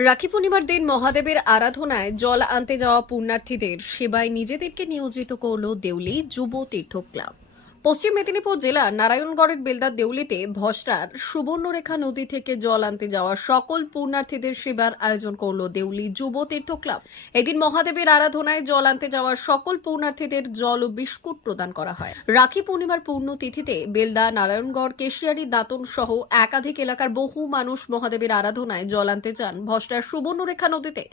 রাখি পূর্ণিমার দিন মহাদেবের আরাধনায় জল আনতে যাওয়া পুণ্যার্থীদের সেবায় নিজেদেরকে নিয়োজিত করল দেউলি যুব তীর্থ ক্লাব। পশ্চিম মেদিনীপুর জেলার নারায়ণগড়ের বেলদার দেউলিতে ভস্টার সুবর্ণরেখা নদী থেকে জল আনতে যাওয়া সকল পুণ্যার্থীদের সেবার আয়োজন করল দেউলি যুব তীর্থ ক্লাব। এদিন মহাদেবের আরাধনায় জল আনতে যাওয়া সকল পুণ্যার্থীদের জল ও বিস্কুট প্রদান করা হয়। রাখি পূর্ণিমার পূর্ণতিথিতে বেলদা, নারায়ণগড়, কেশিয়ারি, দাঁতন সহ একাধিক এলাকার বহু মানুষ মহাদেবের আরাধনায় জল আনতে যান ভস্টার সুবর্ণরেখা নদীতে।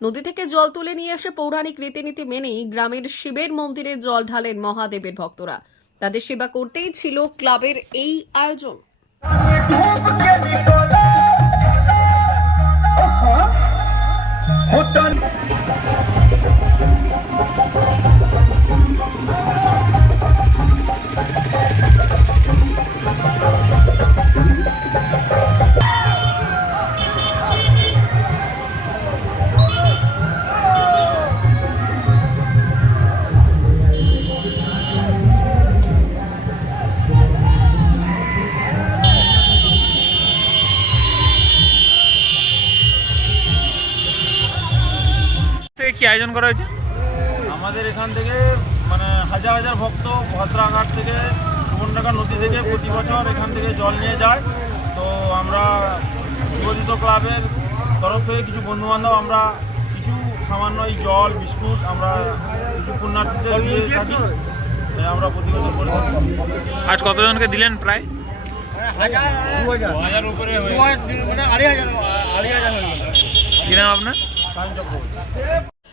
নদী থেকে জল তুলে নিয়ে এসে পৌরাণিক রীতিনীতি মেনেই গ্রামের শিবের মন্দিরে জল ঢালেন মহাদেবের ভক্তরা। তাদের সেবা করতেই ছিল ক্লাবের এই আয়োজন। होता কি আয়োজন করা হয়েছে? আমাদের এখান থেকে মানে হাজার হাজার ভক্ত ভদ্রাঘাট থেকে সুবর্ণাঘা নদী থেকে প্রতি বছর এখান থেকে জল নিয়ে যায়। তো আমরা যুবদিত ক্লাবের তরফ থেকে কিছু বন্ধুবান্ধব আমরা কিছু সামান্য এই জল বিস্কুট আমরা কিছু পুণ্যার্থীদের দিয়ে থাকি। আমরা প্রতি বছর করে থাকি। আজ কতজনকে দিলেন প্রায়? হাজার উপরে হয়ে কি নাম আপনার?